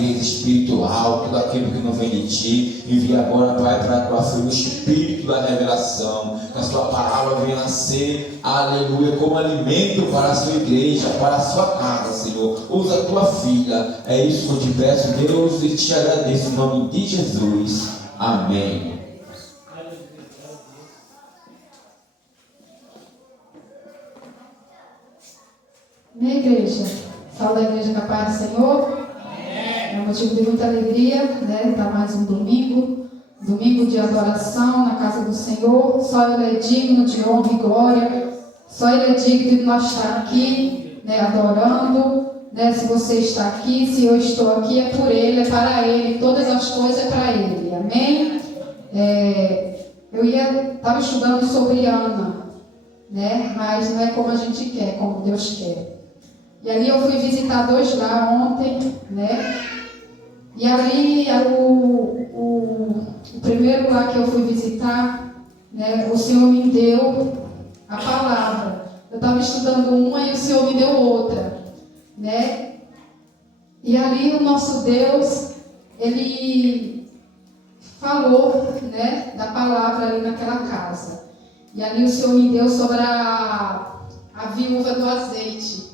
Espiritual, tudo aquilo que não vem de ti, envia agora, Pai, para a tua filha o Espírito da revelação, que a sua palavra venha a ser, aleluia, como alimento para a sua igreja, para a sua casa, Senhor. Usa a tua filha, é isso que eu te peço, Deus, e te agradeço em nome de Jesus, amém. Minha igreja, salve a igreja com a paz do Senhor. É um motivo de muita alegria, né? Tá mais um domingo de adoração na casa do Senhor. Só Ele é digno de honra e glória. Só Ele é digno de nós estar aqui, né? Adorando, né? Se você está aqui, se eu estou aqui, é por Ele, é para Ele. Todas as coisas é para Ele. Amém? Eu estava estudando sobre Ana, né? Mas não é como a gente quer, como Deus quer. E ali eu fui visitar 2 lá ontem, né? E ali o primeiro lá que eu fui visitar, né? O Senhor me deu a palavra. Eu estava estudando uma e o Senhor me deu outra, né? E ali o nosso Deus, Ele falou, né? Da palavra ali naquela casa. E ali o Senhor me deu sobre a viúva do azeite.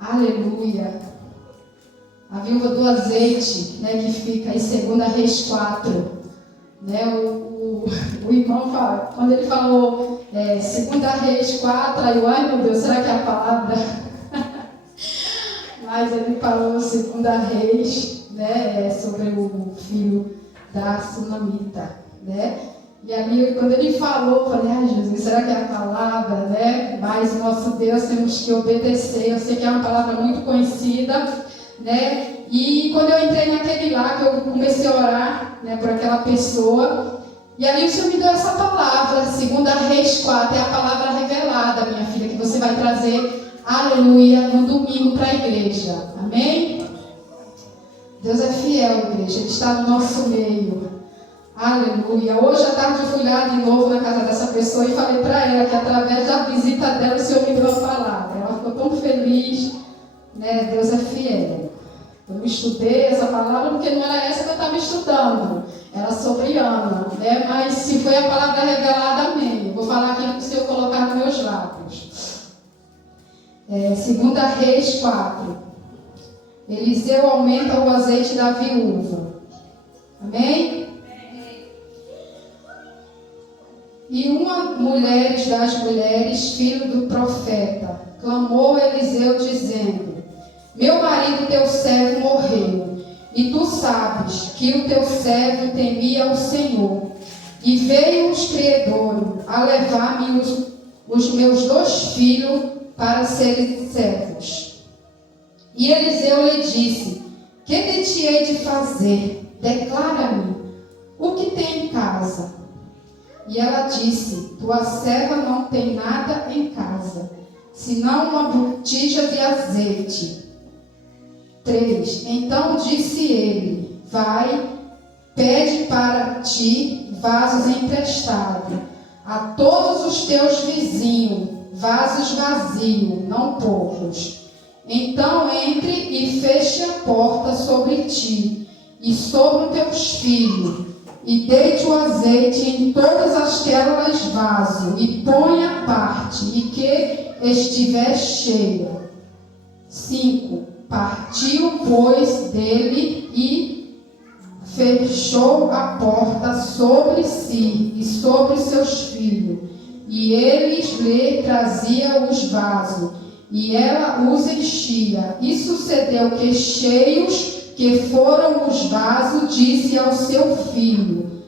Aleluia. A viúva do azeite, né, que fica em 2 Reis 4. Né, o irmão fala, quando ele falou 2 Reis 4, aí eu, ai meu Deus, será que é a palavra? Mas ele falou 2 Reis, né, sobre o filho da Sunamita, né? E ali, quando ele falou, eu falei, ai Jesus, será que é a palavra, né? Mas o nosso Deus temos que obedecer. Eu sei que é uma palavra muito conhecida, né? E quando eu entrei naquele lá, que eu comecei a orar, né, por aquela pessoa, e ali o Senhor me deu essa palavra, 2 Reis 4, é a palavra revelada, minha filha, que você vai trazer, aleluia, no domingo para a igreja. Amém? Deus é fiel, igreja, Ele está no nosso meio. Aleluia. Hoje à tarde eu fui lá de novo na casa dessa pessoa e falei para ela que através da visita dela o Senhor me deu a palavra. Ela ficou tão feliz, né? Deus é fiel. Eu não estudei essa palavra porque não era essa que eu estava estudando. Era sobre Ana, né? Mas se foi a palavra revelada, amém. Eu vou falar aquilo que o Senhor colocar nos meus lábios. 2 Reis 4. Eliseu aumenta o azeite da viúva. Amém? E uma das mulheres, filho do profeta, clamou a Eliseu dizendo: meu marido, teu servo, morreu, e tu sabes que o teu servo temia o Senhor. E veio os credores a levar-me os meus 2 filhos para serem servos. E Eliseu lhe disse: que te hei de fazer? Declara-me o que tem em casa. E ela disse: tua serva não tem nada em casa, senão uma botija de azeite. 3. Então disse ele: vai, pede para ti vasos emprestados a todos os teus vizinhos, vasos vazios, não poucos. Então entre e feche a porta sobre ti e sobre os teus filhos, e deite o azeite em todas aquelas vasos, e põe à parte, e que estiver cheia. 5. Partiu, pois, dele e fechou a porta sobre si e sobre seus filhos, e eles lhe traziam os vasos, e ela os enchia. E sucedeu que, cheios que foram os vasos, disse ao seu filho: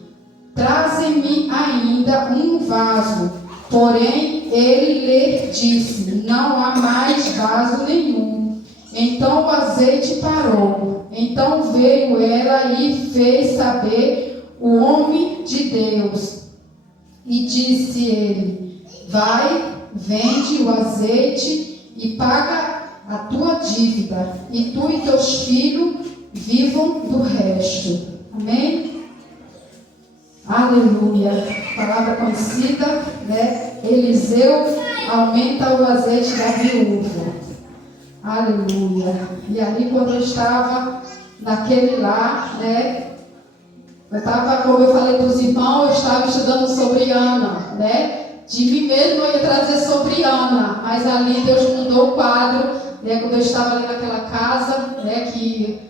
traze-me ainda um vaso. Porém ele lhe disse: não há mais vaso nenhum. Então o azeite parou. Então veio ela e fez saber o homem de Deus. E disse ele: vai, vende o azeite e paga a tua dívida, e tu e teus filhos vivam do resto. Amém? Aleluia. Palavra conhecida, né? Eliseu aumenta o azeite da viúva. Aleluia. E ali, quando eu estava naquele lar, né? Eu estava, como eu falei para os irmãos, eu estava estudando sobre Ana, né? De mim mesmo eu ia trazer sobre Ana, mas ali Deus mudou o quadro, né? Quando eu estava ali naquela casa, né? Que,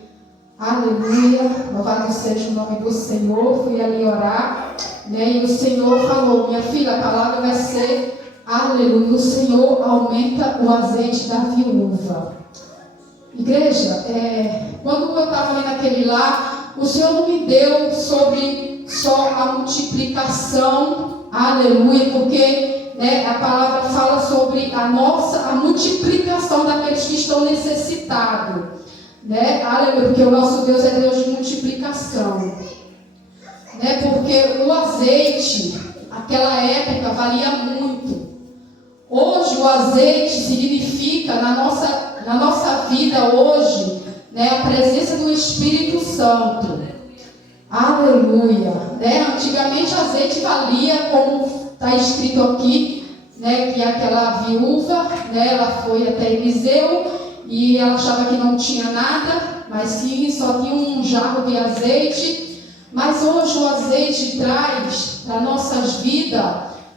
aleluia, louvado seja o nome do Senhor, fui ali orar, né? E o Senhor falou: minha filha, a palavra vai ser, aleluia, o Senhor aumenta o azeite da viúva. Igreja, quando eu estava ali naquele lar, o Senhor não me deu sobre só a multiplicação, aleluia, porque, né, a palavra fala sobre a multiplicação daqueles que estão necessitados, né, aleluia, porque o nosso Deus é Deus de multiplicação, né, porque o azeite, naquela época, valia muito. Hoje o azeite significa, na nossa vida hoje, né, a presença do Espírito Santo. Aleluia. Né? Antigamente o azeite valia, como está escrito aqui, né, que aquela viúva, né, ela foi até Eliseu e ela achava que não tinha nada, mas sim, só tinha um jarro de azeite. Mas hoje o azeite traz para nossas vidas,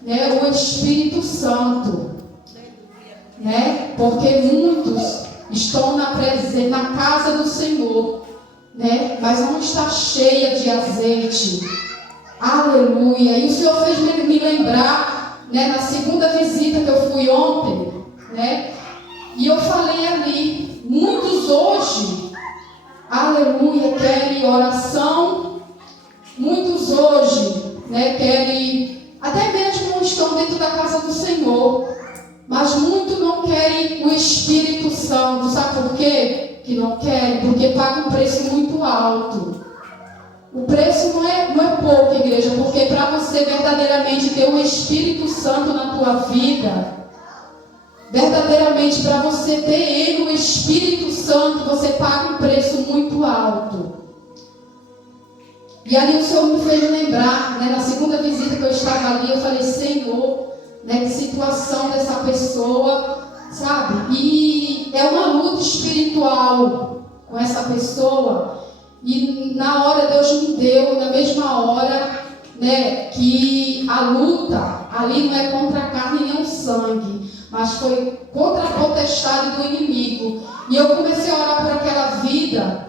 né, o Espírito Santo, né? Porque muitos estão na casa do Senhor, né? Mas não está cheia de azeite. Aleluia. E o Senhor fez me lembrar, né, na segunda visita que eu fui ontem, né? E eu falei ali, muitos hoje, aleluia, querem oração, muitos hoje, né, querem, até mesmo não estão dentro da casa do Senhor, mas muitos não querem o Espírito Santo. Sabe por quê que não querem? Porque pagam um preço muito alto. O preço não é pouco, igreja, porque para você verdadeiramente ter o Espírito Santo na tua vida, verdadeiramente para você ter ele, o Espírito Santo, você paga um preço muito alto. E ali o Senhor me fez lembrar, né, na segunda visita que eu estava ali, eu falei: Senhor, né, que situação dessa pessoa, sabe? E é uma luta espiritual com essa pessoa. E na hora Deus me deu, na mesma hora, né, que a luta ali não é contra a carne nem o sangue, mas foi contra a potestade do inimigo. E eu comecei a orar por aquela vida,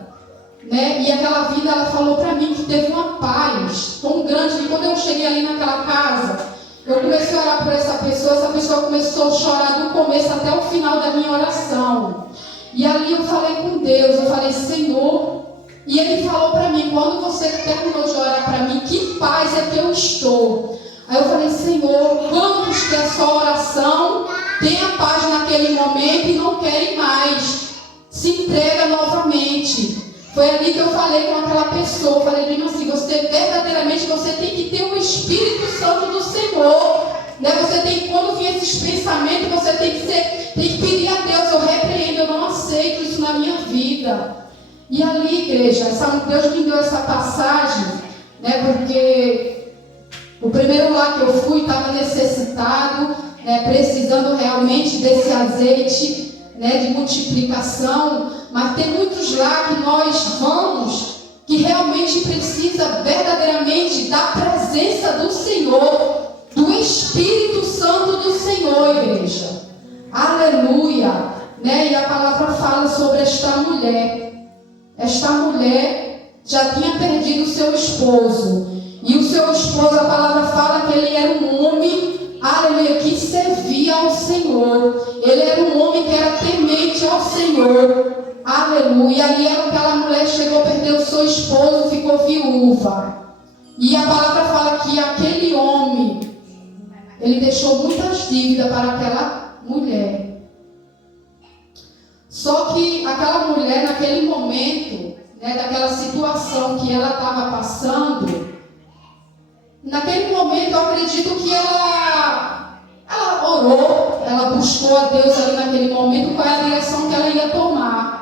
né? E aquela vida, ela falou para mim que teve uma paz tão grande que quando eu cheguei ali naquela casa, eu comecei a orar por essa pessoa começou a chorar do começo até o final da minha oração. E ali eu falei com Deus, eu falei: Senhor, e Ele falou para mim, quando você terminou de orar para mim, que paz é que eu estou. Aí eu falei, Senhor, quantos que a sua oração tem a paz naquele momento e não querem mais, se entrega novamente. Foi ali que eu falei com aquela pessoa, falei mesmo assim, verdadeiramente você tem que ter o Espírito Santo do Senhor, né? Você tem, quando vir esses pensamentos, você tem que pedir a Deus, eu repreendo, eu não aceito isso na minha vida. E ali, igreja, Deus me deu essa passagem, né? Porque o primeiro lar que eu fui estava necessitado, né? Precisando realmente desse azeite, né? De multiplicação. Mas tem muitos lá que nós vamos, que realmente precisa verdadeiramente da presença do Senhor, do Espírito Santo do Senhor, igreja. Aleluia, né? E a palavra fala sobre esta mulher. Esta mulher já tinha perdido o seu esposo. E o seu esposo, a palavra fala que ele era um homem, aleluia, que servia ao Senhor. Ele era um homem que era temente ao Senhor. Aleluia. E aquela mulher chegou a perder o seu esposo, ficou viúva. E a palavra fala que aquele homem, ele deixou muitas dívidas para aquela mulher. Só que aquela mulher, naquele momento, né, daquela situação que ela estava passando, naquele momento eu acredito que ela orou, ela buscou a Deus ali naquele momento, qual é a direção que ela ia tomar.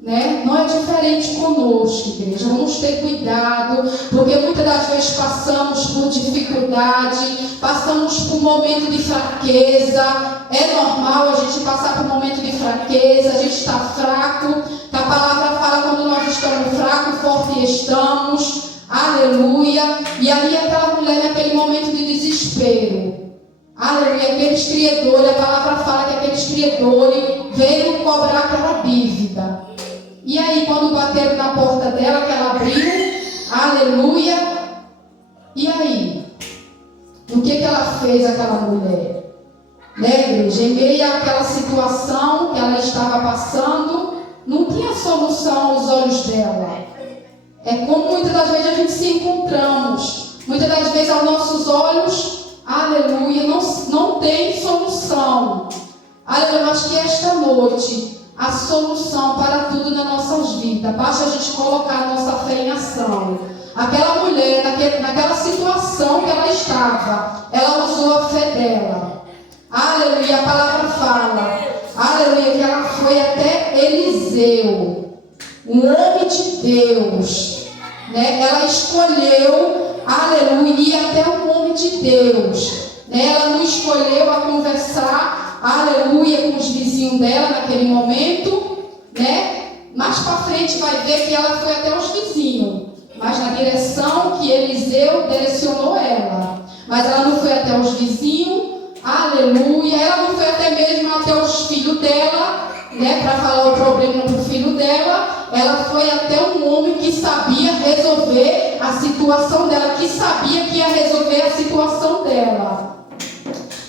Né? Não é diferente conosco, igreja. Vamos ter cuidado, porque muitas das vezes passamos por dificuldade, passamos por momento de fraqueza. É normal a gente passar por momento de fraqueza, a gente está fraco. A palavra fala quando nós estamos fracos, forte estamos. Aleluia. E ali aquela mulher naquele momento de desespero. Aleluia. Aqueles criadores, a palavra fala que aqueles criadores veio cobrar aquela dívida. E aí, quando bateram na porta dela, que ela abriu, aleluia. E aí? O que ela fez, aquela mulher? Né, igreja? Em meio àquela situação que ela estava passando, não tinha solução aos olhos dela. É como muitas das vezes a gente se encontramos. Muitas das vezes aos nossos olhos, aleluia, não tem solução. Aleluia, mas que esta noite a solução para tudo nas nossas vidas. Basta a gente colocar a nossa fé em ação. Aquela mulher, naquela situação que ela estava, ela usou a fé dela. Aleluia, a palavra fala, aleluia, que ela foi até Eliseu, um homem de Deus, né? Ela escolheu, aleluia, ir até um homem de Deus, né? Ela não escolheu a conversar, aleluia, com os vizinhos dela naquele momento, né? Mais para frente vai ver que ela foi até os vizinhos, mas na direção que Eliseu direcionou ela. Mas ela não foi até os vizinhos, aleluia. Ela não foi até mesmo até os filhos dela, né? Para falar o problema para o filho dela. Ela foi até um homem que sabia resolver a situação dela, que sabia que ia resolver a situação dela.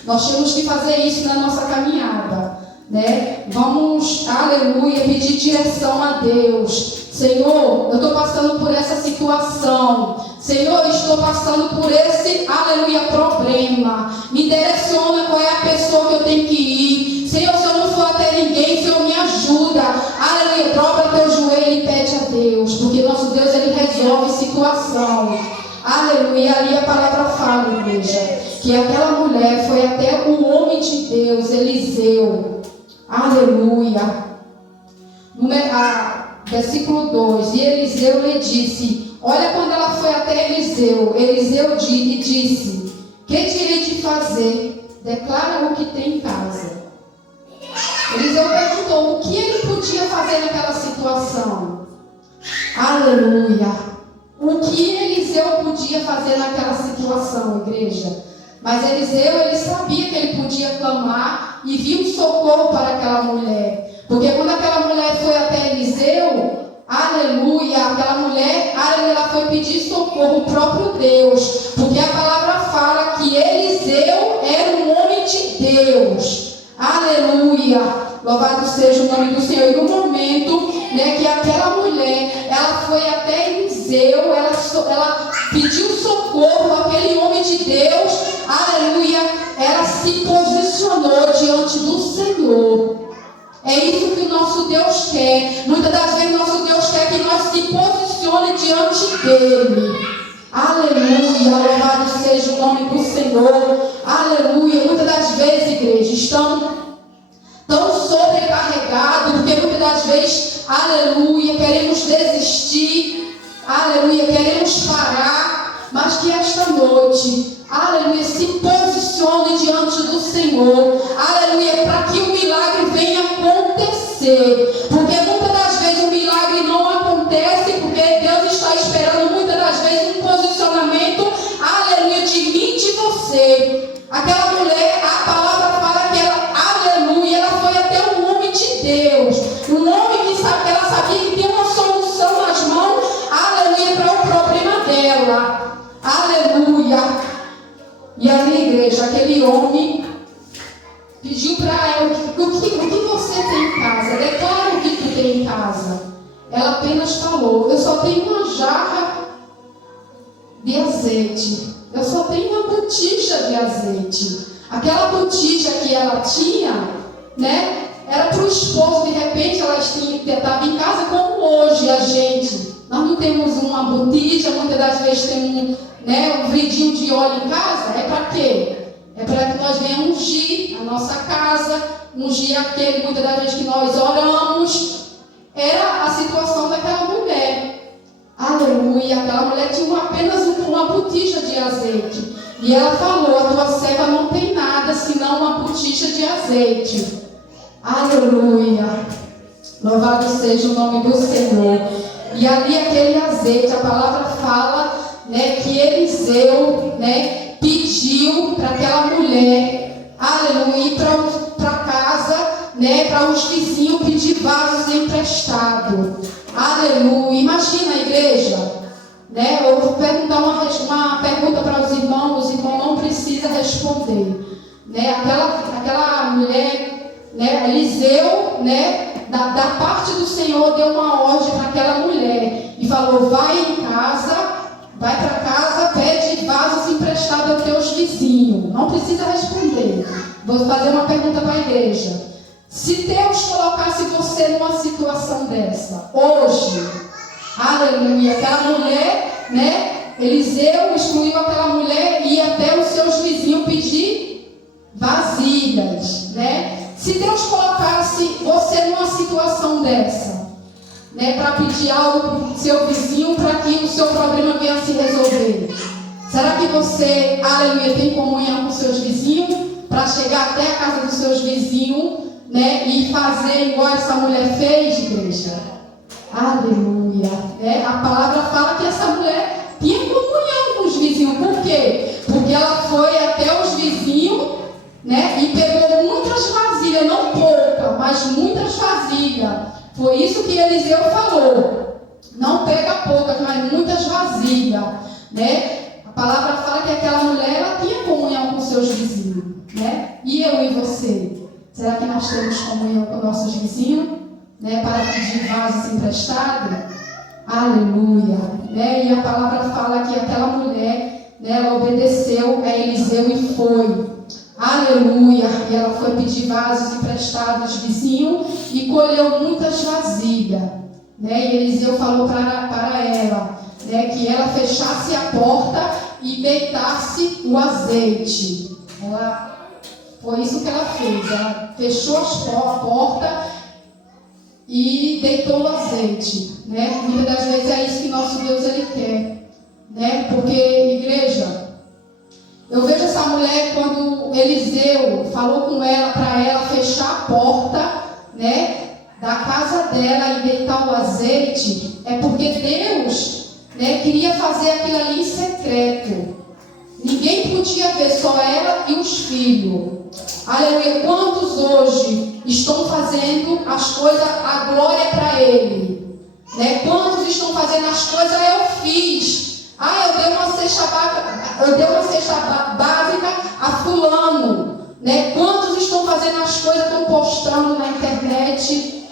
Nós temos que fazer isso na nossa caminhada, né? Vamos, aleluia, pedir direção a Deus. Senhor, eu estou passando por essa situação. Senhor, eu estou passando por esse, aleluia, problema. Me direciona qual é a pessoa que eu tenho que ir. Senhor, se eu não for até ninguém, Senhor, me ajuda. Aleluia, dobra teu joelho e pede a Deus, porque nosso Deus, Ele resolve situação. Aleluia, ali a palavra fala, igreja, que aquela mulher foi até o homem de Deus, Eliseu. Aleluia. Versículo 2. E Eliseu lhe disse, olha quando ela foi até Eliseu, Eliseu lhe disse, que direi de fazer? Declara o que tem em casa. Eliseu perguntou o que ele podia fazer naquela situação. Aleluia. O que Eliseu podia fazer naquela situação, igreja? Mas Eliseu, ele sabia que ele podia clamar e viu um socorro para aquela mulher. Porque quando aquela mulher foi até Eliseu, aleluia, aquela mulher, aleluia, ela foi pedir socorro ao próprio Deus. Porque a palavra fala que Eliseu era um homem de Deus. Aleluia, louvado seja o nome do Senhor. E no momento, né, que aquela mulher, ela foi até Eliseu, ela pediu socorro àquele homem de Deus. Deus, aleluia, ela se posicionou diante do Senhor. É isso que o nosso Deus quer. Muitas das vezes nosso Deus quer que nós se posicione diante dele. Aleluia, louvado seja o nome do Senhor. Aleluia. Muitas das vezes, igreja, estão tão sobrecarregados, porque muitas das vezes, aleluia, queremos desistir, aleluia, queremos parar, mas que esta noite, aleluia, se posicione diante do Senhor, aleluia, para que o milagre venha acontecer, porque muitas das vezes o milagre não acontece, porque Deus está esperando muitas das vezes um posicionamento, aleluia, de mim e de você. Aquela mulher, a palavra fala que ela, aleluia, ela foi até o homem de Deus, um homem que ela sabia que tinha uma solução nas mãos, aleluia, para o problema dela, aleluia. E ali, igreja, aquele homem pediu para ela, o que você tem em casa? Declara o que tu tem em casa. Ela apenas falou, eu só tenho uma jarra de azeite, eu só tenho uma botija de azeite. Aquela botija que ela tinha, né, era para o esposo. De repente ela estava em casa, como hoje a gente. Nós não temos uma botija, muitas das vezes tem um vidinho de óleo em casa. É para quê? É para que nós venhamos ungir a nossa casa, ungir aquele, muitas das vezes que nós oramos. Era a situação daquela mulher. Aleluia, aquela mulher tinha apenas uma botija de azeite. E ela falou, a tua serva não tem nada senão uma botija de azeite. Aleluia, louvado seja o nome do Senhor. E ali aquele azeite, a palavra fala, né, que Eliseu, né, pediu para aquela mulher, aleluia, ir para casa, né, para os vizinhos pedir vasos emprestados. Aleluia. Imagina a igreja, né? Eu vou perguntar uma pergunta para os irmãos não precisam responder, né? Aquela mulher, né? Eliseu, né? Da parte do Senhor deu uma ordem para aquela mulher e falou: vai para casa, pede vasos emprestados aos teus vizinhos. Não precisa responder. Vou fazer uma pergunta para a igreja. Se Deus colocasse você numa situação dessa, hoje, aleluia, aquela mulher, né? Eliseu excluiu aquela mulher e ia até os seus vizinhos pedir vasilhas, né? Se Deus colocasse você numa situação dessa, né? Para pedir algo pro seu vizinho para que o seu problema venha se resolver, será que você, aleluia, tem comunhão com seus vizinhos para chegar até a casa dos seus vizinhos, né, e fazer igual essa mulher fez, igreja? Aleluia, né? A palavra fala que essa mulher tinha comunhão com os vizinhos. Por quê? Porque ela foi até os vizinhos, né, e pegou muitas vasilhas, não pouca, mas muitas vasilhas. Foi isso que Eliseu falou. Não pega poucas, mas muitas vasilhas, né? A palavra fala que aquela mulher, ela tinha comunhão com seus vizinhos, né? E eu e você? Será que nós temos comunhão com nossos vizinhos, né, para pedir vasos emprestados? Aleluia, né? E a palavra fala que aquela mulher, né, ela obedeceu a Eliseu e foi. Aleluia, e ela foi pedir vasos emprestados aos vizinhos e colheu muitas vasilhas, né? E Eliseu falou para ela, né, que ela fechasse a porta e deitasse o azeite. Foi isso que ela fez. Ela fechou a porta e deitou o azeite, né? Muitas das vezes é isso que nosso Deus ele quer, né? Porque, igreja, eu vejo essa mulher quando Eliseu falou com ela para ela fechar a porta, né, da casa dela e deitar o azeite, é porque Deus, né, queria fazer aquilo ali em secreto. Ninguém podia ver, só ela e os filhos. Aleluia. Quantos hoje estão fazendo as coisas, a glória para Ele, né? Quantos estão fazendo as coisas, eu fiz. Eu dei uma cesta básica a fulano, né? Quantos estão fazendo as coisas, estão postando na internet,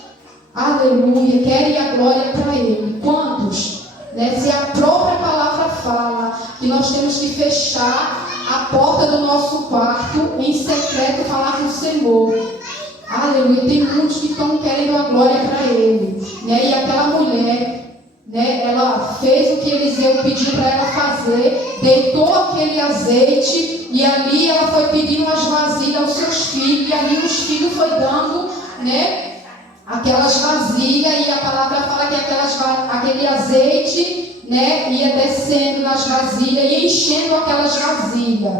aleluia, querem a glória para Ele. Quantos? Né? Se a própria palavra fala que nós temos que fechar a porta do nosso quarto, em secreto, falar com o Senhor. Aleluia. Tem muitos que estão querendo a glória para Ele, né? E aquela mulher, né, ela fez o que Eliseu pediu para ela fazer, deitou aquele azeite, e ali ela foi pedindo as vasilhas aos seus filhos, e ali os filhos foi dando, né, aquelas vasilhas, e a palavra fala que aquele azeite, né, ia descendo nas vasilhas e enchendo aquelas vasilhas.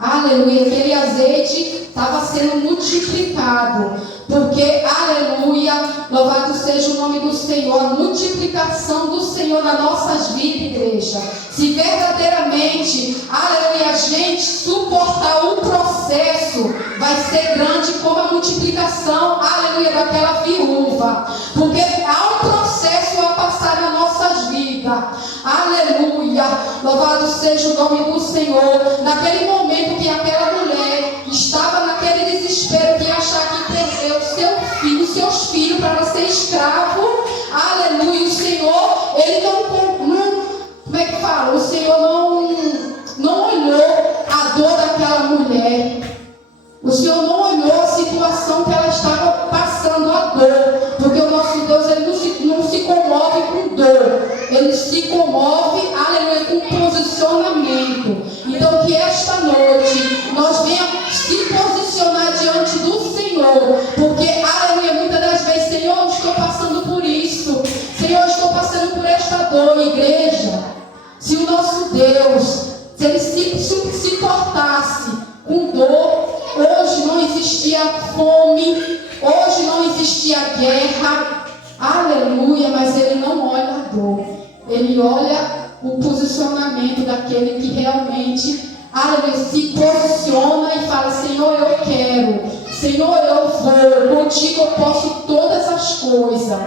Aleluia, aquele azeite estava sendo multiplicado, porque, aleluia, louvado seja o nome do Senhor, a multiplicação do Senhor nas nossas vidas, igreja. Se verdadeiramente, aleluia, a gente suportar o processo, vai ser grande como a multiplicação, aleluia, daquela viúva, porque há um processo a passar nas nossas vidas, aleluia, louvado seja o nome do Senhor. Naquele momento que aquela mulher estava naquele desespero que ia achar que perdeu seus filhos para ser escravo, aleluia, o Senhor, Ele não, como é que fala? O Senhor não olhou a dor daquela mulher, o Senhor não olhou a situação que ela estava passando, a dor, porque o nosso Deus, Ele não se comove com dor, Ele se comove, aleluia, com posicionamento. Então que esta noite nós venhamos se posicionar diante do Senhor, porque, aleluia, muitas das vezes, Senhor, eu estou passando por isso, Senhor, eu estou passando por esta dor, igreja. Se o nosso Deus, se Ele se portasse com dor, hoje não existia fome, hoje não existia guerra, aleluia, mas Ele não olha a dor, Ele olha o posicionamento daquele que realmente, aleluia, se posiciona e fala: Senhor, eu quero, Senhor, eu vou, contigo eu posso todas as coisas.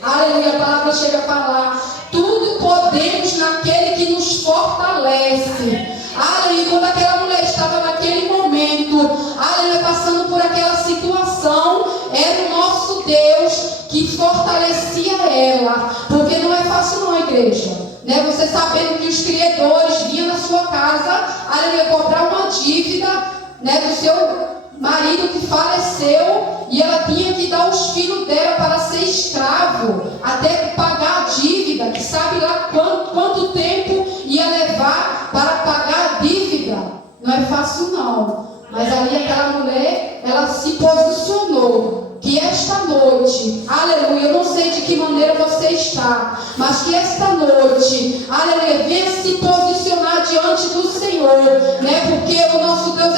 Aleluia, a palavra chega a falar: tudo podemos naquele que nos fortalece. Aleluia, quando aquela mulher estava naquele momento, aleluia, passando por aquela situação, era o nosso Deus que fortalecia ela, porque não é fácil não, igreja, né? Você sabendo que os credores vinham na sua casa, aleluia, cobrar uma dívida, né, do seu marido que faleceu, e ela tinha que dar os filhos dela para ser escravo, até pagar a dívida, que sabe lá quanto tempo ia levar para pagar a dívida. Não é fácil não, mas ali aquela mulher, ela se posicionou. Que esta noite, aleluia, eu não sei de que maneira você está, mas que esta noite, aleluia, venha se posicionar diante do Senhor, né? Porque o nosso Deus,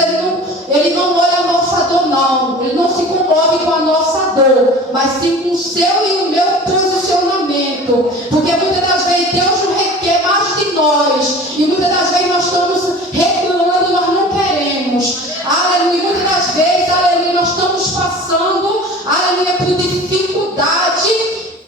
Ele não olha a nossa dor não, Ele não se comove com a nossa dor, mas sim com o seu e o meu posicionamento, porque muitas das vezes Deus não requer mais de nós, e muitas das vezes nós estamos reclamando, nós não queremos, aleluia, muitas das vezes, aleluia, nós estamos passando, aleluia, por dificuldade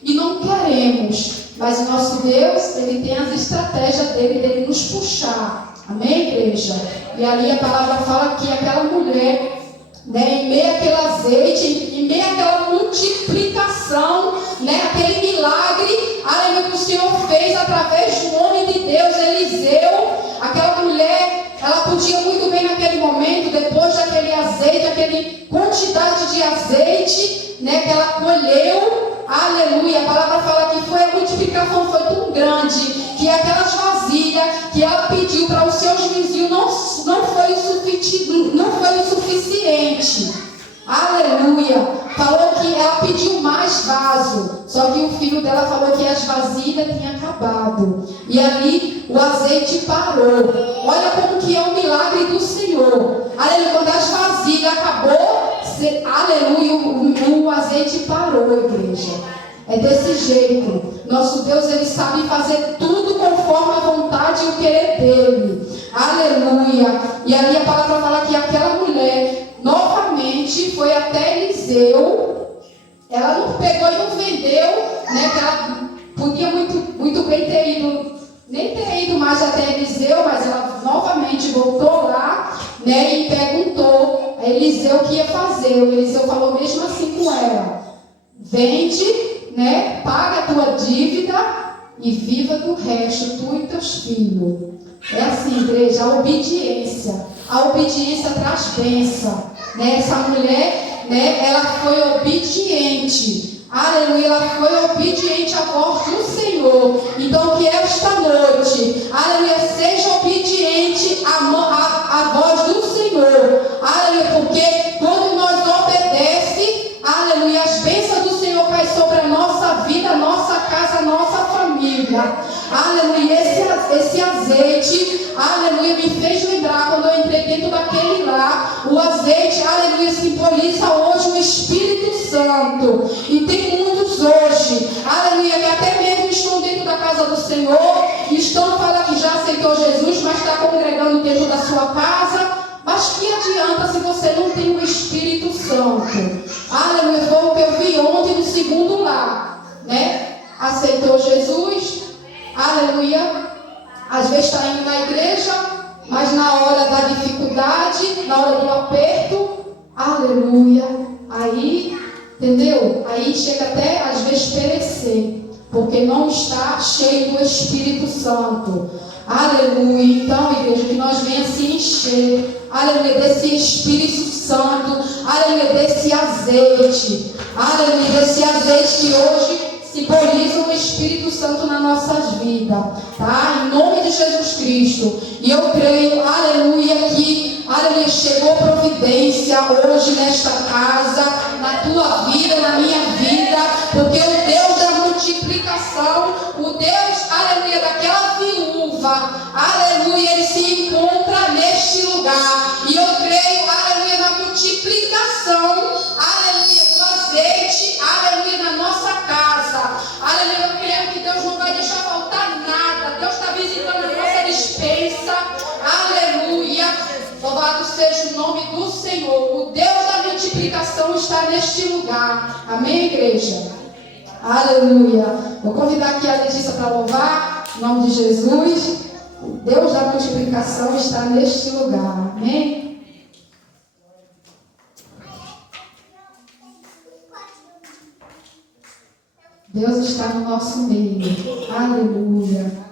e não queremos, mas o nosso Deus, Ele tem as estratégias dele nos puxar, amém, igreja? E ali a palavra fala que aquela mulher, né, em meio àquele azeite, em meio àquela multiplicação, né, aquele milagre, aleluia, que o Senhor fez através do homem de Deus, Eliseu, aquela mulher, ela podia muito bem naquele momento, depois daquele azeite, aquele quantidade de azeite, né, que ela colheu, aleluia, a palavra fala que foi a multiplicação, foi tão grande, que aquelas vasilhas que ela pediu para os seus vizinhos não foi o suficiente, aleluia, falou que ela pediu mais vaso, só que o filho dela falou que as vasilhas tinham acabado, e ali o azeite parou. Olha como que é o milagre do Senhor, aleluia, quando as vasilhas acabou, aleluia, o azeite parou, igreja. É desse jeito. Nosso Deus, Ele sabe fazer tudo conforme a vontade e o querer dEle. Aleluia. E ali a palavra fala que aquela mulher novamente foi até Eliseu. Ela não pegou e não vendeu, né? Que ela podia muito bem ter ido, nem ter ido mais até Eliseu, mas ela novamente voltou lá, né? E perguntou a Eliseu o que ia fazer. O Eliseu falou mesmo assim com ela: vende, né? Paga a tua dívida e viva do resto, tu e teus filhos. É assim, igreja, a obediência. A obediência traz bênção. Né? Essa mulher, né, ela foi obediente. Aleluia, ela foi obediente à voz do Senhor. Então que esta noite, aleluia, seja obediente à voz do Senhor. Aleluia, porque quando nós obedecemos, aleluia, as bênçãos do Senhor caem sobre a nossa vida, a nossa casa, a nossa família. Aleluia, esse azeite, aleluia, me fez lembrar quando eu entrei dentro daquele lar. O azeite, aleluia, simboliza hoje o Espírito Santo. E tem muitos hoje, aleluia, que até mesmo estão dentro da casa do Senhor, estão falando que já aceitou Jesus, mas está congregando dentro da sua casa. Mas que adianta se você não tem o Espírito Santo? Aleluia, foi o que eu vi ontem no segundo lar, né? Aceitou Jesus, aleluia, às vezes está indo na igreja, mas na hora da dificuldade, na hora do aperto, aleluia, aí, entendeu? Aí chega até às vezes perecer, porque não está cheio do Espírito Santo. Aleluia. Então, igreja, que nós venhamos se encher, aleluia, desse Espírito Santo, aleluia, desse azeite, aleluia, desse azeite que hoje simboliza o Espírito Santo nas nossas vidas, tá? Em nome de Jesus Cristo. E eu creio, aleluia, que, aleluia, chegou providência hoje nesta casa, na tua vida, na minha vida, porque o Deus da multiplicação, o Deus, aleluia, daquela viúva, aleluia, ele se encontra neste lugar. E eu creio, aleluia, na multiplicação, aleluia, do azeite, aleluia, na nossa casa. Aleluia, eu creio que Deus não vai deixar faltar nada. Deus está visitando a nossa despensa. Aleluia. Louvado seja o nome do Senhor. O Deus da multiplicação está neste lugar. Amém, igreja? Aleluia. Vou convidar aqui a Letícia para louvar. Em nome de Jesus. O Deus da multiplicação está neste lugar. Amém? Deus está no nosso meio. Aleluia.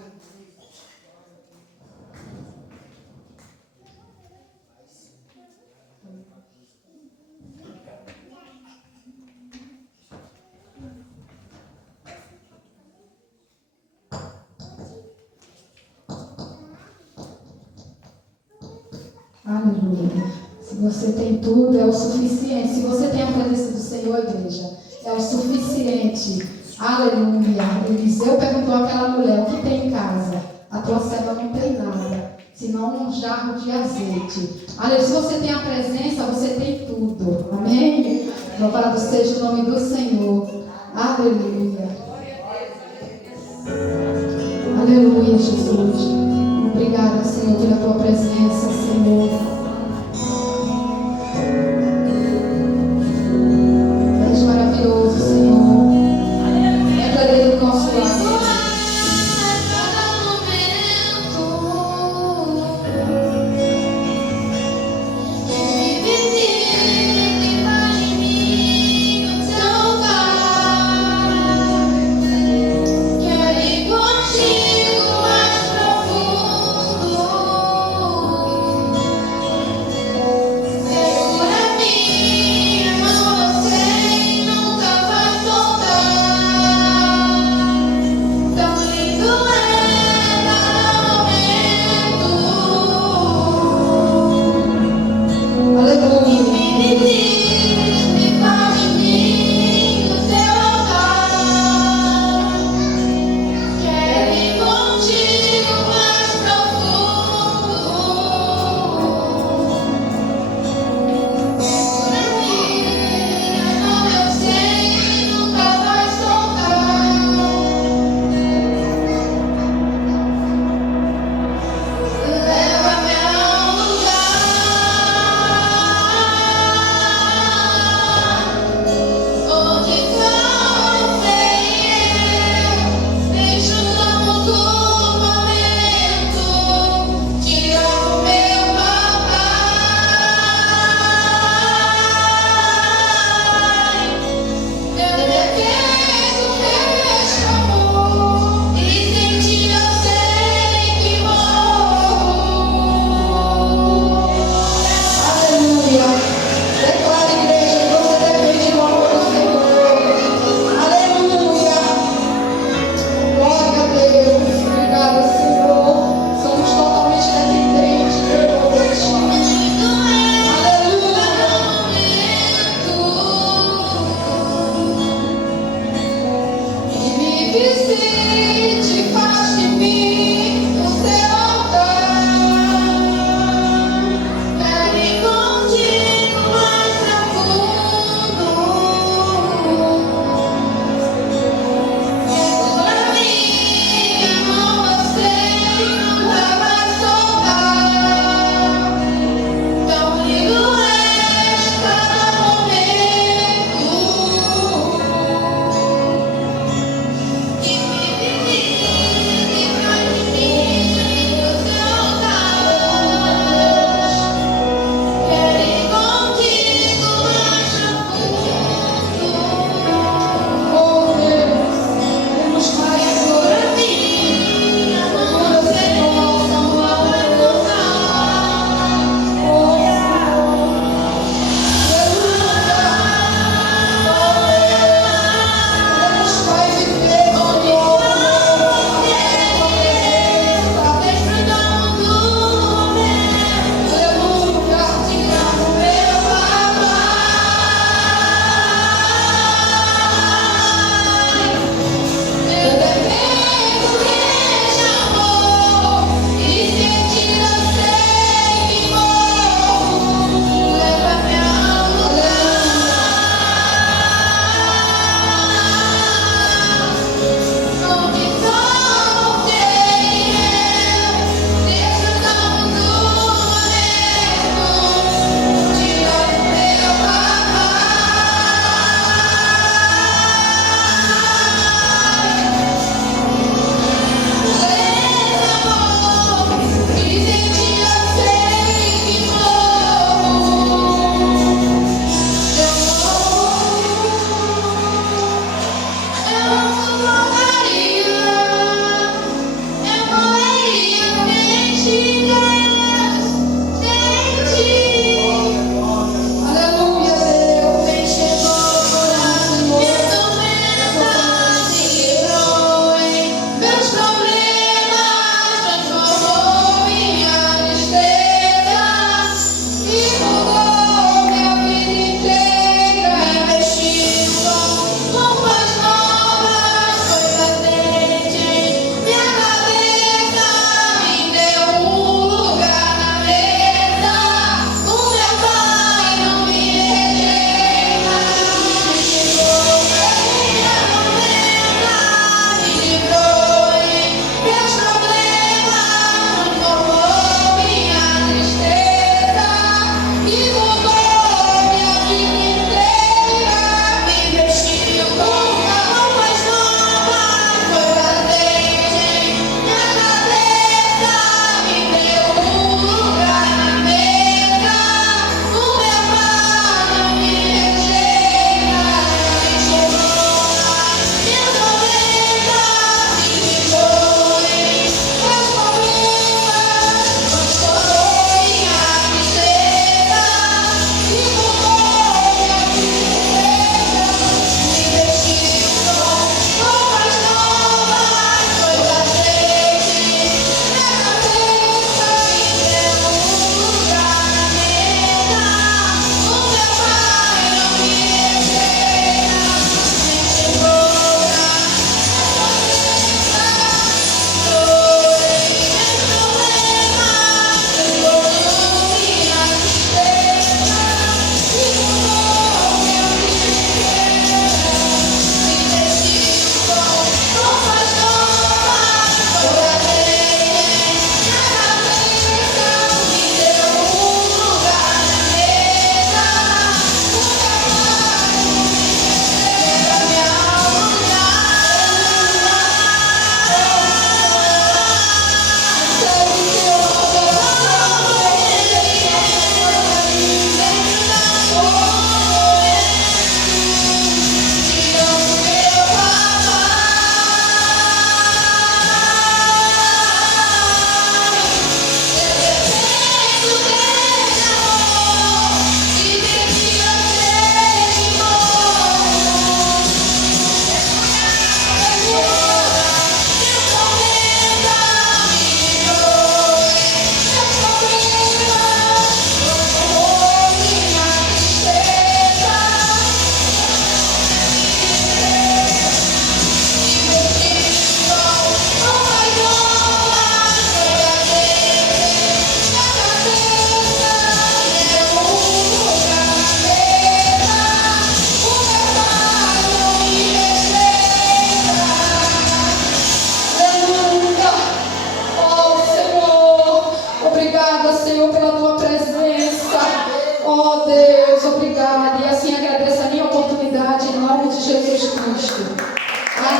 Aleluia. Se você tem tudo, é o suficiente. Se você tem a presença do Senhor, igreja, é o suficiente. Aleluia. Eliseu perguntou àquela mulher: o que tem em casa? A tua serva não tem nada, senão um jarro de azeite. Aleluia. Se você tem a presença, você tem tudo. Amém? Louvado seja o nome do Senhor. Aleluia. Aleluia, Jesus. Obrigada, Senhor, pela tua presença, Senhor. És maravilhoso, Senhor. Entra dentro do nosso lar.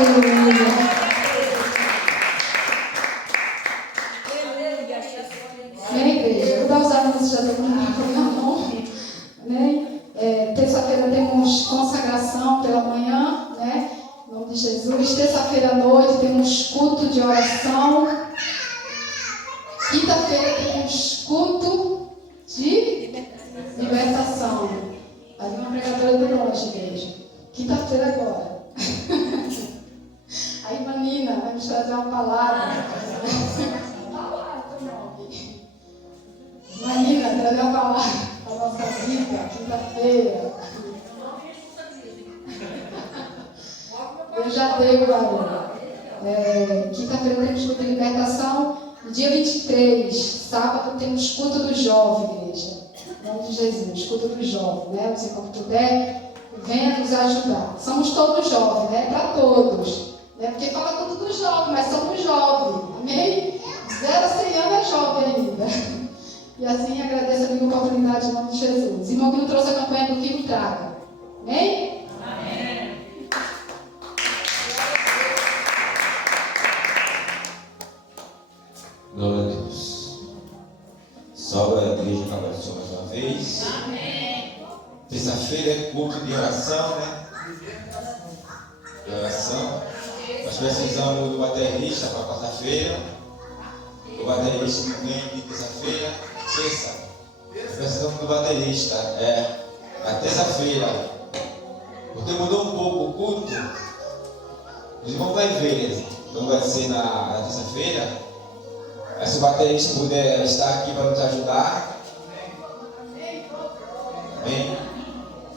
Aleluia. Amém, igreja? Eu vou dar os anúncios, já estou com o microfone na mão. Né? Terça-feira temos consagração pela manhã, né? Em nome de Jesus. Terça-feira à noite temos culto de oração. Quinta-feira temos culto de libertação. Aí uma pregadora de longe, igreja. Quinta-feira agora. Aí uma Nina vai nos trazer uma palavra. Manina, trazer uma palavra para a nossa vida, quinta-feira. Eu já dei o barulho. Quinta-feira temos culto de libertação. No dia 23, sábado, temos culto do jovem, igreja. Em nome de Jesus, culto do jovem, né? Você, como puder, venha nos ajudar. Somos todos jovens, né? Para todos. Né? Porque fala culto do jovem, mas somos jovens. Amém? 0 a 100 anos é jovem ainda. E assim agradeço a minha oportunidade em nome de Jesus. Irmão que não trouxe a campanha do que me traga. Amém? Amém. Glória a Deus. Salve a igreja que apareceu mais uma vez. Amém. Terça-feira é culto de oração, né? De oração. Nós precisamos do baterista para quarta-feira. O baterista que vem de terça-feira. Terça. Precisamos do baterista. Na terça-feira. Porque mudou um pouco o culto. Os irmãos vão ver. Então vai ser na terça-feira. Mas se o baterista puder estar aqui para nos ajudar. Amém.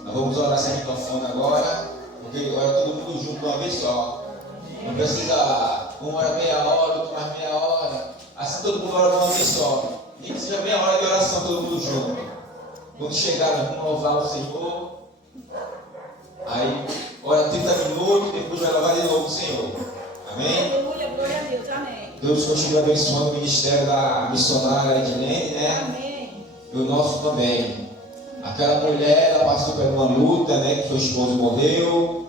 Nós vamos orar sem microfone agora. Porque ora todo mundo junto de uma vez só. Não precisa uma hora, meia hora, outro mais meia hora. Assim todo mundo ora de uma vez só. Nem que seja meia hora de oração todo mundo junto. Quando chegar, nós vamos louvar o Senhor. Aí, ora 30 minutos, depois vai louvar de novo o Senhor. Amém? Aleluia, glória a Deus, amém. Deus continua abençoando o ministério da missionária Edilene, né? Amém. E o nosso também. Aquela mulher, ela passou por uma luta, né? Que seu esposo morreu.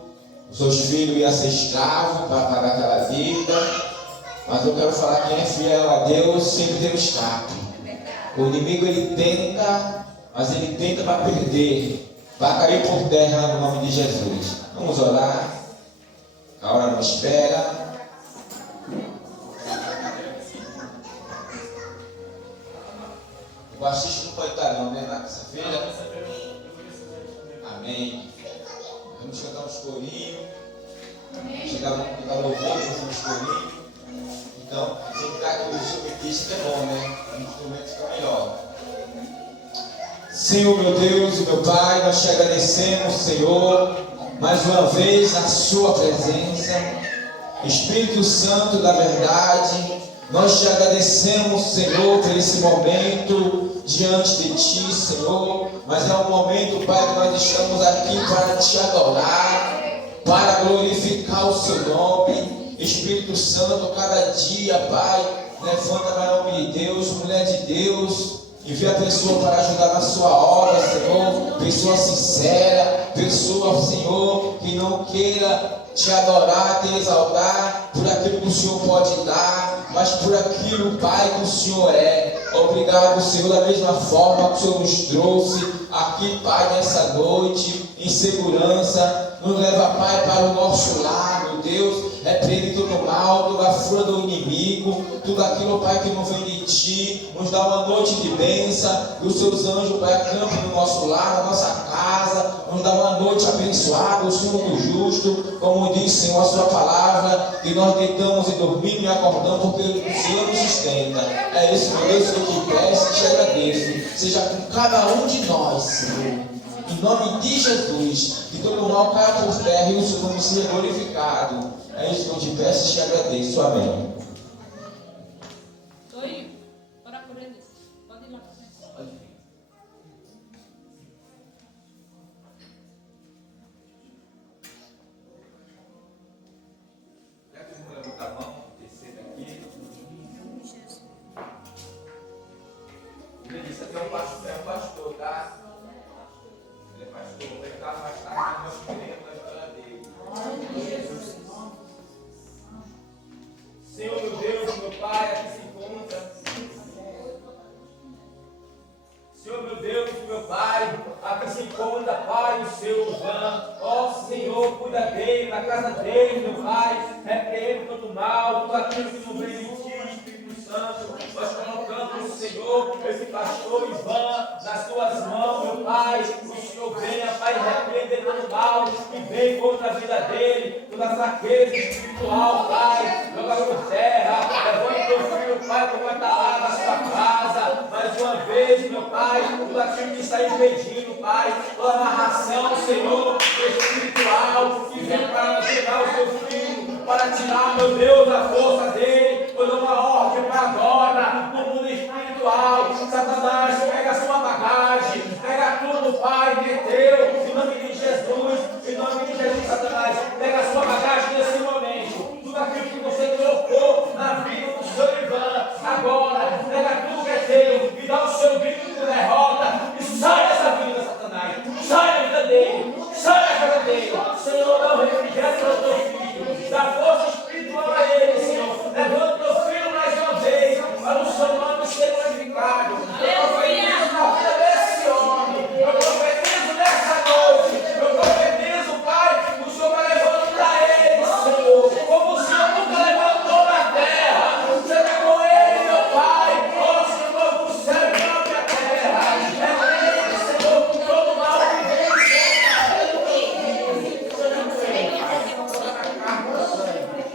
Os seus filhos iam ser escravos para pagar aquela dívida. Mas eu quero falar que quem é fiel a Deus sempre tem um escape. O inimigo ele tenta, mas ele tenta para perder. Vai cair por terra no nome de Jesus. Vamos orar. A hora não espera. O baixista não pode estar não, né? Na terça-feira. Amém. Vamos cantar uns corinhos. Chegar no louvor, vamos uns corinhos. Então, se ficar aqui o instrumentista é bom, né? O instrumento fica melhor. Senhor, meu Deus e meu Pai, nós te agradecemos, Senhor, mais uma vez na sua presença. Espírito Santo da verdade, nós te agradecemos, Senhor, por esse momento diante de ti, Senhor. Mas é um momento, Pai, que nós estamos aqui para te adorar, para glorificar o seu nome. Espírito Santo, cada dia, Pai, levanta para o nome de Deus, mulher de Deus. Envia a pessoa para ajudar na sua obra, Senhor. Pessoa sincera, pessoa, Senhor, que não queira te adorar, te exaltar por aquilo que o Senhor pode dar, mas por aquilo, Pai, que o Senhor é. Obrigado, Senhor, da mesma forma que o Senhor nos trouxe aqui, Pai, nessa noite, em segurança. Nos leva, Pai, para o nosso lar, meu Deus. Repreende todo mal, toda a fúria do inimigo, tudo aquilo, Pai, que não vem de ti. Nos dá uma noite de bênção, e os seus anjos, Pai, acampam no nosso lar, na nossa casa. Nos dá uma noite abençoada, o Senhor do justo, como diz, Senhor, a sua palavra, que nós deitamos e dormimos e acordamos, porque o Senhor nos sustenta. É isso, meu Deus, que eu te peço e te agradeço. Seja com cada um de nós, Senhor. Em nome de Jesus, que todo mal caia por terra e o seu nome seja glorificado. É isso que eu te peço e te agradeço. Amém. Oi, ora por ele. Pode ir lá para frente. Pode vir. Já que a mulher botar a mão, descer daqui. Isso aqui é um pastor, tá? Ele é pastor, vai estar mais tarde, nós queremos a história dele. Ivan. Ó Senhor, cuida dele, da casa dele, meu Pai. Repreende todo mal, tudo aquilo que não vem de ti, Espírito Santo. Nós colocamos, Senhor, esse pastor Ivan nas tuas mãos, meu Pai. O Senhor venha, Pai, repreender todo mal que vem contra a vida dele, toda fraqueza espiritual, Pai. Joga por terra, levanta teu filho, Pai, como vai estar lá na sua casa. Mais uma vez, meu Pai, tudo aquilo que está impedindo, Pai, toda amarração, Senhor, espiritual, que vem para tirar o seu filho, para tirar, meu Deus, a força dele. Eu dou uma ordem para agora, no mundo espiritual. Satanás, pega a sua bagagem, pega tudo, Pai, que é teu, em nome de Jesus, em nome de Jesus, Satanás, pega a sua bagagem nesse momento, tudo aquilo que você colocou na vida do seu Ivan, agora, pega tudo que é teu, e dá o seu grito de derrota, e sai dessa vida, Satanás, sai da vida dele, sai da casa dele, Senhor, dá o refrigério para o teu filho, dá força espiritual a ele, Senhor, levanta o teu filho mais uma vez, para o seu nome ser glorificado. Eu profetizo na vida desse homem, eu profetizo nessa noite, eu profetizo, Pai, o Senhor vai levantar ele, Senhor, como o Senhor nunca levantou na terra, seja com ele, meu Pai, ó Senhor do céu e da terra, repreende, Senhor, todo mal que vem,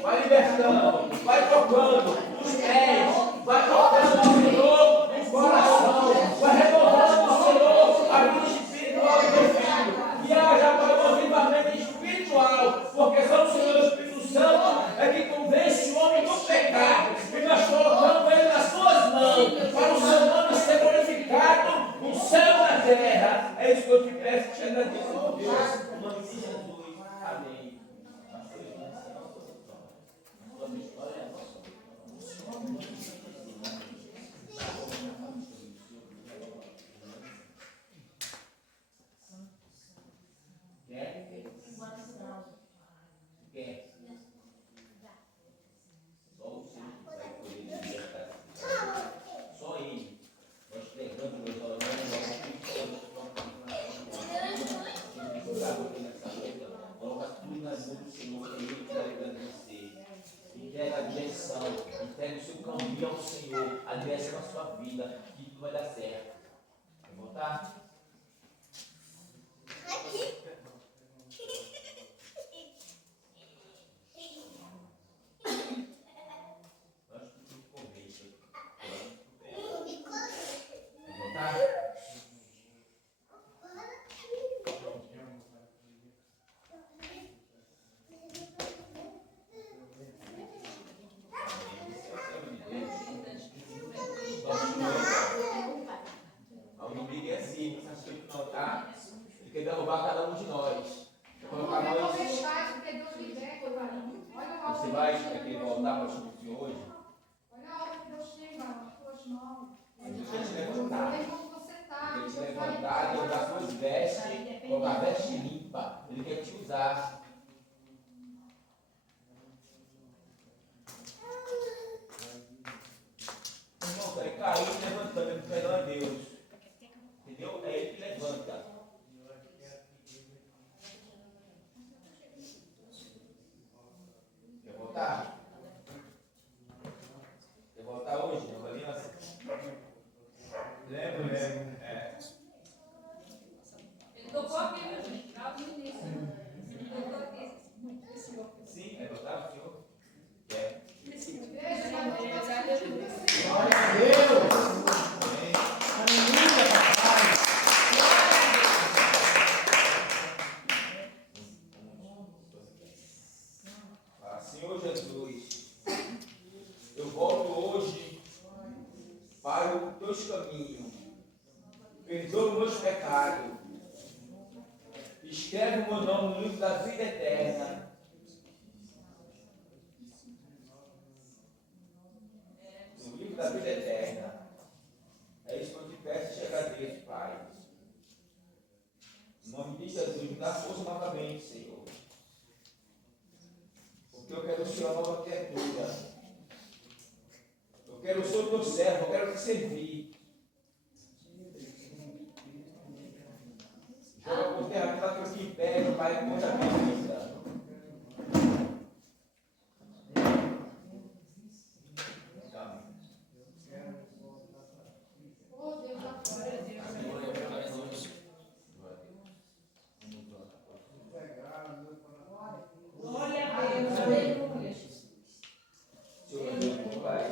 vai libertando, vai tocando os pés, vai tocando, Senhor, o coração, vai renovando, Senhor, a vida espiritual do teu filho. E haja agora um avivamento espiritual, porque só o Senhor Espírito Santo é que convence o homem do pecado. E nós colocamos ele nas suas mãos, para o seu nome ser glorificado no céu e na terra. É isso que eu te peço, te agradeço, meu Deus, no nome de Jesus. Amém. Só ele. Nós pegamos, nós coloca tudo nas mãos do Senhor, que Ele quer agradecer. Entrega a direção, entrega o seu caminho ao Senhor, a direção da sua vida, que tudo vai dar certo. Vai voltar? Acho que tem que comer isso aí. Vai voltar? O inimigo é assim, você acha que ele não tá? Ele quer derrubar cada um de nós. Colocar nós. Você vai querer voltar para o time de hoje? Olha a hora que Deus chega, tuas mãos. Ele quer te levantar. Ele como você está. Ele quer te levantar, colocar suas vestes, colocar veste limpa. Ele quer te usar. Irmão, você caiu levantando, ele perdão a Deus. Entendeu? É ele que levanta. Quer voltar? Quer voltar hoje, nova aliança? Lembra, né? Ele tocou aqui, meu gente, lá no início. Ele tocou aqui. Sim, quer voltar, o senhor? Quer. Glória a Deus! Aleluia, papai! Senhor Jesus, eu volto hoje para os teus caminhos. Perdoa os meus pecados. Escreve o meu nome no livro da vida eterna. No livro da vida eterna. É isso que eu te peço e te agradeço, Pai. Em nome de Jesus, me dá força novamente, Senhor. Porque eu quero ser uma nova criatura. Eu quero ser o teu servo, eu quero te servir. Joga por terra aquilo que impede Pai, conta a minha vida. Glória a Deus, aleluia. Senhor Deus, meu Pai.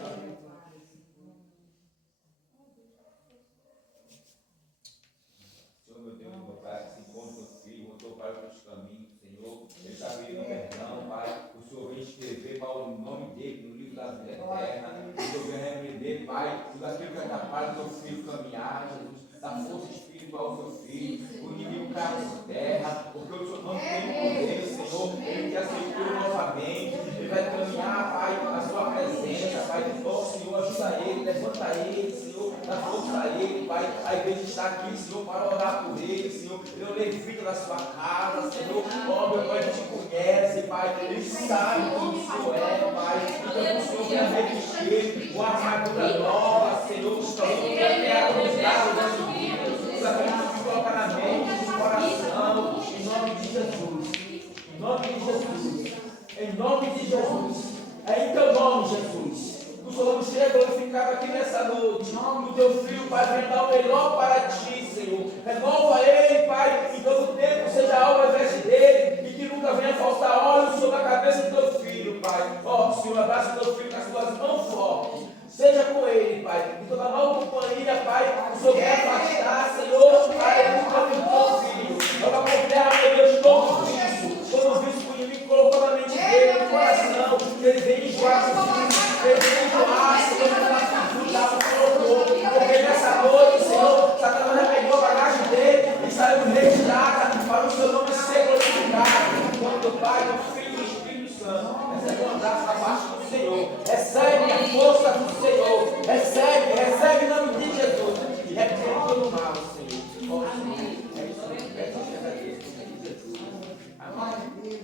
Senhor, meu Deus, meu Pai, que se encontra com o filho, voltou para os teus caminhos, Senhor. Ele está pedindo perdão, Pai. O Senhor vem escrever, Pai, o nome dele no livro da vida eterna. O Senhor vem repreender, Pai, tudo aquilo que atrapalha o teu filho caminhar, Jesus. Da força espiritual do teu filho. O inimigo cai por terra, porque o Senhor não tem poder, Senhor. Ele te aceitou novamente. Ele vai caminhar, Pai, a sua presença, Pai. Oh, Senhor, ajuda ele, levanta ele, Senhor. Dá força a ele, Pai. A igreja está aqui, Senhor, para orar por ele, Senhor. Ele levita da sua casa, Senhor. Oh, meu Pai, ele te conhece, Pai. Ele sabe quem o Senhor é, Pai. Então, o Senhor quer revestir com a armadura nova, Senhor. O Senhor quer acordar os nossos vidas. Sabemos que coloca na mente, no coração, em nome de Jesus. Em nome de Jesus. Em nome de Jesus. É em teu nome, Jesus. O Senhor nos chega glorificado aqui nessa noite. O teu filho, Pai, vem dar o melhor para ti, Senhor. Renova ele, Pai, que todo tempo seja a obra veste dele e que nunca venha faltar óleo sobre a cabeça do teu filho, Pai. Ó, Senhor, abraça o teu filho com as tuas mãos fortes. Seja com ele, Pai. E toda mal companhia, Pai, o Senhor quer afastar, Senhor, Pai, do caminho do teu filho. Joga por terra, meu Deus, todo vício. Todo vício que o inimigo colocou na mente dele, no coração, que ele vem enjoar com o filho. Ele vem enjoar, Senhor, que o diabo colocou. Porque nessa noite, Senhor, Satanás já pegou a bagagem dele e saiu retirada para o seu nome ser glorificado. Quando do Pai, do Filho e do Espírito Santo. Recebe um abraço da parte do Senhor. Recebe a força do Senhor. Recebe em nome de Jesus. E repreende todo o mal, Senhor. Ó, Senhor. É isso que eu peço a Deus. Em nome de Jesus. Amém.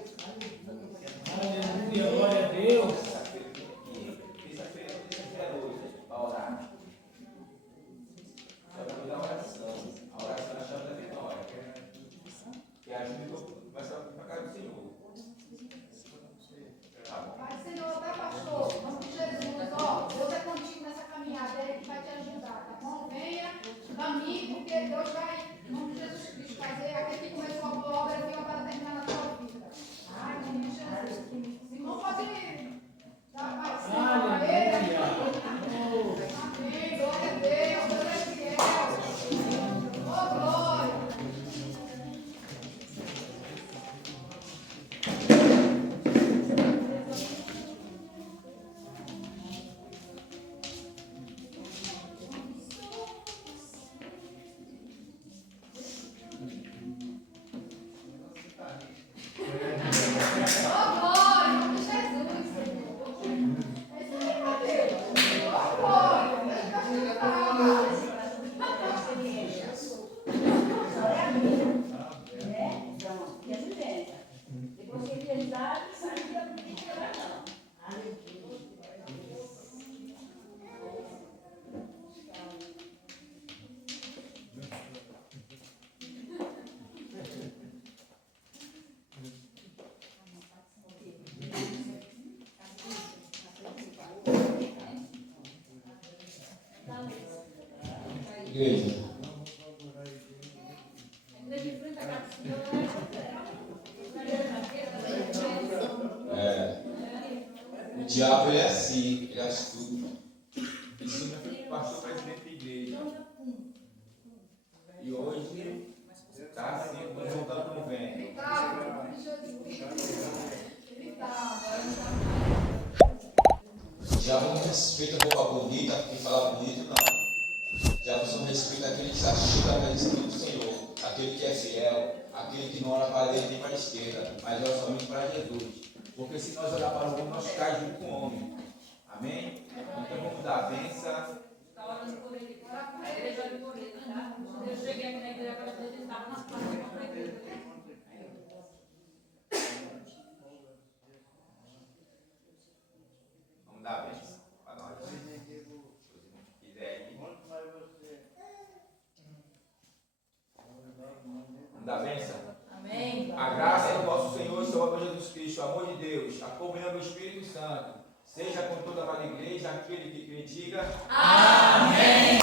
Aleluia, glória a Deus. Terça-feira hoje, para orar. Só para me dar oração. A oração é a chave da vitória. Que ajuda começa a casa do Senhor. Tá bom. Pai, Senhor, tá, pastor? Em nome de Jesus, ó, Deus é contigo nessa caminhada, Ele que vai te ajudar, tá bom? Venha, caminhe, porque Deus vai, em nome de Jesus Cristo, fazer aquele que começou a boa obra, Ele vai terminar na tua vida. Ai, em nome de Jesus. Irmão, pode dar mais Senhor para Ele. Amém, glória a Deus, Deus é fiel. Oh, glória. Depois que ele ajudar, sabia não tem que quebrar, não. Igreja. O diabo ele é assim, ele é astuto. Isso me passou presidente da igreja. E hoje está assim, voltando no vento. O diabo não respeita a roupa bonita, quem fala bonito, não. O diabo só respeita aquele que se achega na Espírito do Senhor, aquele que é fiel, aquele que não olha para a direita nem para a esquerda, mas olha somente para Jesus. Porque se nós olhar para o homem, nós caímos junto com o homem. Amém? Então vamos dar a benção. Está orando por ele. A igreja orando por ele, tá? Eu cheguei aqui na igreja, aquela vez ele estava nas portas da igreja. Vamos dar a benção para nós. Se quiser ir. Vamos dar a benção? Amém. A graça Cristo, o amor de Deus, a comunhão do Espírito Santo, seja com toda a igreja, aquele que crê, diga amém.